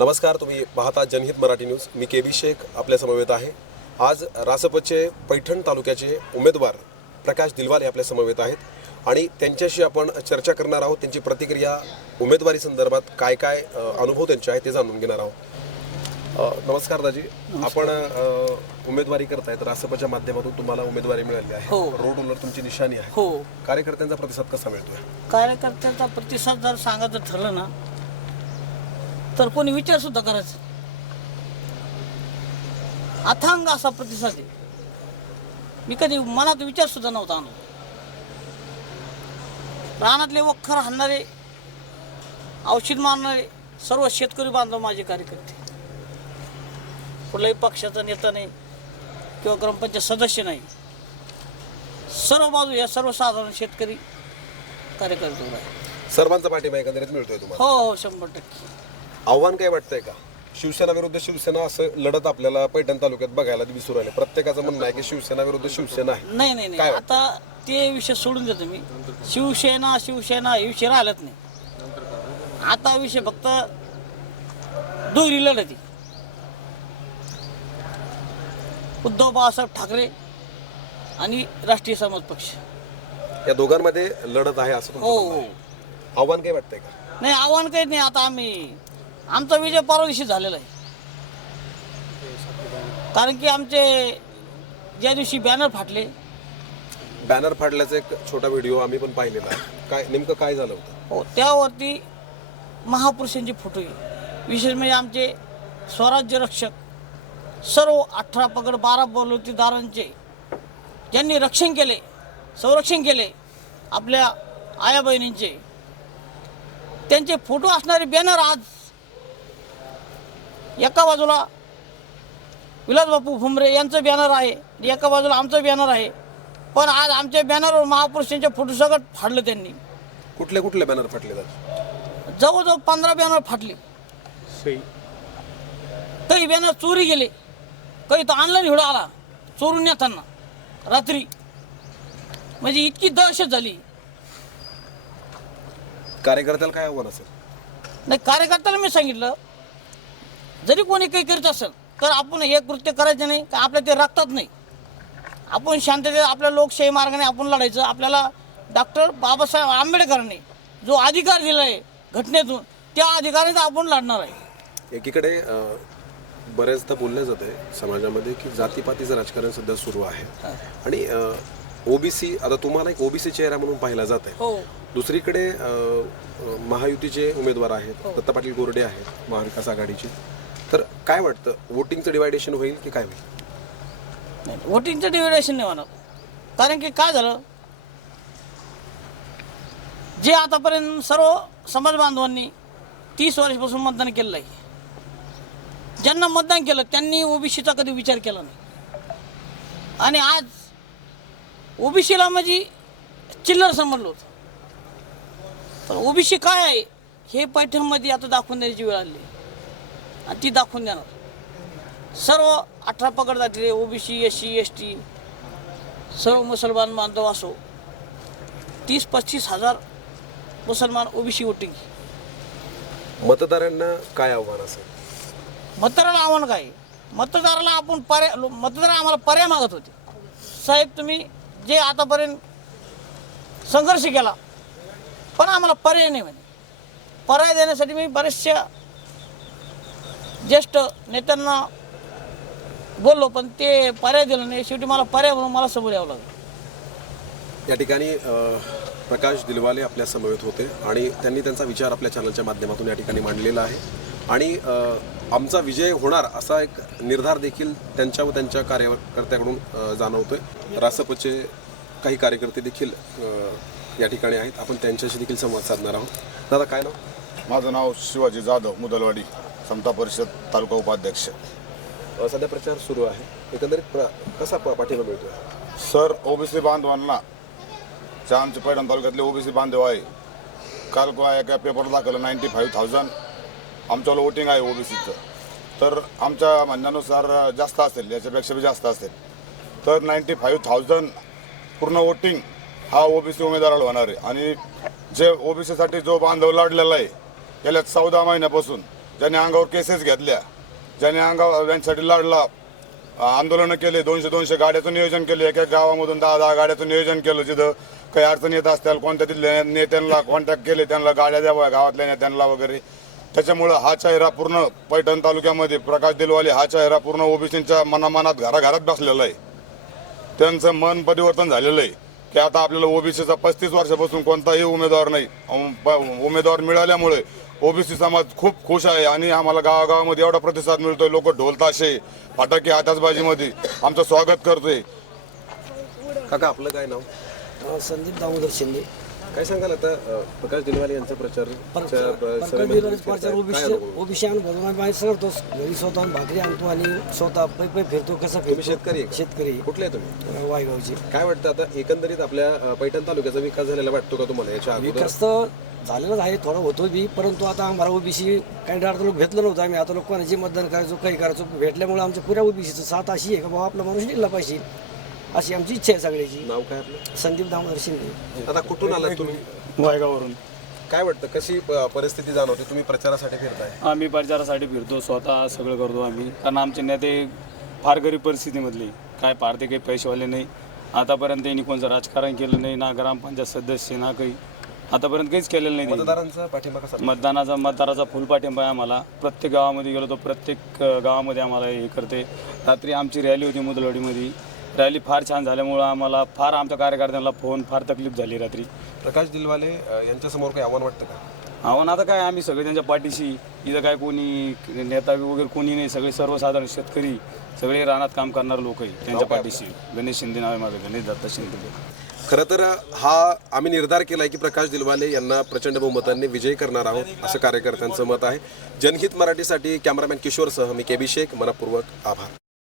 नमस्कार तुम्ही पाहता जनहित मराठी न्यूज. मी के बी शेख आपल्या समवेत आहे. आज रासपचे पैठण तालुक्याचे उमेदवार प्रकाश दिलवाले आपल्या समवेत आहेत आणि त्यांच्याशी आपण चर्चा करणार आहोत. त्यांची प्रतिक्रिया उमेदवारी संदर्भात काय काय अनुभव त्यांचे आहेत ते जाणून घेणार आहोत. नमस्कार दाजी. आपण उमेदवारी करतायत. रासपच्या माध्यमातून तुम्हाला उमेदवारी मिळाली आहे. हो. रोड उलट तुमची निशाणी आहे. हो. कार्यकर्त्यांचा प्रतिसाद कसा मिळतोय? कार्यकर्त्याचा प्रतिसाद जर सांगायचं ठरलं ना तर कोणी विचार सुद्धा करायचं अथांग असा प्रतिसाद आहे. मी कधी मनात विचार सुद्धा नव्हता आणला. रानातले वखर हाणणारे औषध मारणारे सर्व शेतकरी बांधव माझे कार्यकर्ते. कुठल्याही पक्षाचा नेता नाही किंवा ग्रामपंचायत सदस्य नाही. सर्व बाजू या सर्वसाधारण शेतकरी कार्यकर्ते सर्वांचा पाठिंबा एकंदरीत मिळतोय तुम्हाला. हो हो शंभर टक्के. आव्हान काय वाटतंय का? शिवसेना विरुद्ध शिवसेना असं लढत आपल्याला पैठण तालुक्यात बघायला दिसून राहिले. प्रत्येकाचं म्हणणं आहे की शिवसेना विरुद्ध शिवसेना आहे. नाही नाही नाही. काय आता ते विषय सोडून देतो मी. शिवसेना शिवसेना हे विषय राहिलाच नाही. आता विषय फक्त दुहेरी लढती. उद्धव बाळासाहेब ठाकरे आणि राष्ट्रीय समाज पक्ष. या दोघांमध्ये लढत आहे असं तुमचं हो म्हणणं हो. आहे. आव्हान काय वाटतंय का? नाही आव्हान काही नाही. आता आम्ही आमचा विजय दिवशी झालेला आहे. कारण की आमचे ज्या दिवशी बॅनर फाटले. बॅनर फाडल्याचा एक छोटा व्हिडिओ आम्ही पण पाहिलेला. काय नेमकं काय झालं होतं? हो त्यावरती महापुरुषांचे फोटो आहे. विशेष म्हणजे आमचे स्वराज्य रक्षक सर्व अठरा पगड बारा बलुतेदारांचे ज्यांनी रक्षण केले संरक्षण केले आपल्या आया बहिणींचे त्यांचे फोटो असणारे बॅनर आज एका बाजूला विलासबापू भुमरे यांचं बॅनर आहे एका बाजूला आमचं बॅनर आहे. पण आज आमच्या बॅनरवर महापुरुषांचे फोटो सगळं फाडलं त्यांनी. कुठले कुठले बॅनर फाटले जात जवळजवळ पंधरा बॅनर फाटले. काही बॅनर चोरी गेले. काही तर ऑनलाईन व्हिडिओ आला चोरून येताना रात्री. म्हणजे इतकी दहशत झाली. कार्यकर्त्याला काय आव्हान असेल? नाही कार्यकर्त्याला मी सांगितलं जरी कोणी काही करीत असेल तर आपण हे कृत्य करायचं नाही का आपल्या ते रक्तात नाही. आपण शांततेत आपल्या लोकशाही मार्गाने आपण लढायचं आपल्याला डॉक्टर बाबासाहेब आंबेडकरांनी जो अधिकार दिला आहे घटनेतून त्या अधिकाराने आपण लढणार आहे. एकीकडे बऱ्याचदा बोललं जात आहे समाजामध्ये की जातीपातीचं राजकारण सध्या सुरू आहे. आणि ओबीसी आता तुम्हाला एक ओबीसी चेहरा म्हणून पाहिला जात आहे हो. दुसरीकडे महायुतीचे उमेदवार आहेत दत्ता पाटील गोरडे आहेत महाविकास आघाडीचे. तर काय वाटतं? वोटिंगचं डिवायडेशन होईल की काय होईल? नाही वोटिंगचं डिव्हिडेशन नाही होणार. कारण की काय झालं? जे आतापर्यंत सर्व समाज बांधवांनी तीस वर्षापासून मतदान केलेलं आहे. ज्यांना मतदान केलं त्यांनी ओबीसीचा कधी विचार केला नाही. आणि आज ओबीसीला म्हणजे चिल्लर समजलं होतं. तर ओबीसी काय आहे? हे पैठणमध्ये आता दाखवून द्यायची वेळ आली आणि ती दाखवून देणार. सर्व अठरा पकड जातीले OBC S C S T सर्व मुसलमान बांधव असो. तीस पस्तीस हजार मुसलमान ओबीसी वोटिंग. मतदारांना काय आव्हान असेल? मतदाराला आव्हान काय? मतदाराला आपण पर्याय मतदार आम्हाला पर्याय मागत होते. साहेब तुम्ही जे आतापर्यंत संघर्ष केला पण आम्हाला पर्याय नाही म्हणे. पर्याय देण्यासाठी मी बऱ्याचशा ज्येष्ठ नेत्यांना बोललो पण ते पर्याय दिलं नाही. शेवटी मला पर्याय म्हणून मला समोर यावं लागलं. या ठिकाणी प्रकाश दिलवाले आपल्या समवेत होते आणि त्यांनी त्यांचा विचार आपल्या चॅनलच्या माध्यमातून या ठिकाणी मांडलेला आहे. आणि आमचा विजय होणार असा एक निर्धार देखील त्यांच्या व त्यांच्या कार्यकर्त्याकडून जाणवतोय. रासपचे काही कार्यकर्ते देखील या ठिकाणी आहेत. आपण त्यांच्याशी देखील संवाद साधणार आहोत. दादा काय नाव? माझं नाव शिवाजी जाधव मुदलवाडी. समता परिषद तालुका उपाध्यक्ष. सध्या प्रचार सुरू आहे. एकंदरीत प्र कसा प- पाठिंबा मिळतोय? सर ओबीसी बांधवांना जे आमचे पैठण तालुक्यातले ओबीसी बांधव आहे. काल को- एका पेपरला दाखवलं नाईन्टी फाईव्ह थाउजंड आमच्याला वोटिंग आहे ओबीसीचं. तर आमच्या म्हणण्यानुसार जास्त असेल याच्यापेक्षा बी जास्त असेल. तर नाईन्टी फाईव्ह थाउजंड पूर्ण वोटिंग हा ओबीसी उमेदवाराला होणार आहे. आणि जे ओबीसीसाठी जो बांधव लढलेला आहे गेल्या चौदा महिन्यापासून ज्याने अंगावर केसेस घेतल्या ज्याने अंगावर त्यांच्यासाठी लढला आंदोलनं केले दोनशे दोनशे गाड्याचं नियोजन केले एका गावामधून दहा दहा गाड्याचं नियोजन केलं जिथं काही अडचण येत असतील कोणत्या तिथल्या नेत्यांना कॉन्टॅक्ट केले त्यांना गाड्या द्याव्या गावातल्या नेत्यांना वगैरे. त्याच्यामुळं हा चेहरा पूर्ण पैठण तालुक्यामध्ये प्रकाश दिलवाले हा चेहरा पूर्ण ओबीसींच्या मनामनात घराघरात बसलेला आहे. त्यांचं मन परिवर्तन झालेलं आहे की आता आपल्याला ओबीसीचा पस्तीस वर्षापासून कोणताही उमेदवार नाही. प- उमेदवार मिळाल्यामुळे ओबीसी समाज खूप खुश आहे आणि आम्हाला गावागावामध्ये एवढा प्रतिसाद मिळतोय. लोक ढोल ताशे फटाके आताचबाजीमध्ये आमचं स्वागत करतोय. काका आपलं काय नाव? संदीप दामोदर शिंदे. काय सांगाल आता अ, प्रकाश दिलवाले यांचा प्रचार अ, सभेमध्ये. प्रचार काय ओबीसी अनुभव? ओबीसी आम्ही बाहेर सरतो घरी स्वतः भाकरी आणतो आणि स्वतः पै पै फिरतो. कसं तुम्ही फिरतो शेतकरी आहे? शेतकरी कुठले आहे तुम्ही? अ, वायगावचे. काय वाटतं आता एकंदरीत आपल्या अ, पैठण तालुक्याचा विकास झालेला वाटतो का तुम्हाला? याच्या अगोदर विकास तर झालेलाच आहे थोडा होतो बी परंतु आता आम्हाला ओबीसी काही डाळ लोक घेतलं नव्हतं. आम्ही आता लोक कोणाची मतदान करायचो काही करायचो भेटल्यामुळे आमच्या पुऱ्या ओबीसीचं साथ अशी आहे का बाबा आपला माणूस निघला पाहिजे? अशी आमची इच्छा आहे सगळ्याची. नाव काय आपलं? संदीप दामोदर शिंदे. आता कुठून आलात तुम्ही? वायगावरून काय वाटतं कशी प- परिस्थिती जाणवते? तुम्ही प्रचारासाठी फिरताय. आम्ही प्रचारासाठी फिरतो स्वतः सगळं करतो आम्ही. कारण आमचे नेते फार गरीब परिस्थितीमधले काय फार ते काही पैसेवाले नाही. आतापर्यंत त्यांनी कोणतं राजकारण केलं नाही ना ग्रामपंचायत सदस्य ना काही. आतापर्यंत काहीच केलेलं नाही त्यांनी. मतदारांचा पाठिंबा कसा? मतदानाचा मतदाराचा फुल पाठिंबा आहे आम्हाला. प्रत्येक गावामध्ये गेलो तो प्रत्येक अ, गावामध्ये आम्हाला हे करते. रात्री आमची रॅली होती मुदलवाडीमध्ये. रॅली फार छान झाल्यामुळं आम्हाला फार आमच्या कार्यकर्त्यांना फोन फार तकलीफ झाली रात्री. प्रकाश दिलवाले अ, यांच्यासमोर काही आव्हान वाटतं का? आव्हान आता काय आम्ही सगळे त्यांच्या पाठीशी. इथं काय कोणी नेता वगैरे कोणी नाही. सगळे सर्वसाधारण शेतकरी सगळे रानात काम करणारे लोक आहे त्यांच्या पाठीशी. गणेश शिंदे नाव आहे माझं गणेश दत्त शिंदे. खरं तर हा आम्ही निर्धार केलाय की प्रकाश दिलवाले यांना प्रचंड बहुमतांनी विजयी करणार आहोत असं कार्यकर्त्यांचं मत आहे. जनहित मराठीसाठी कॅमेरामॅन किशोरसह मी केबी शेख मनपूर्वक आभार.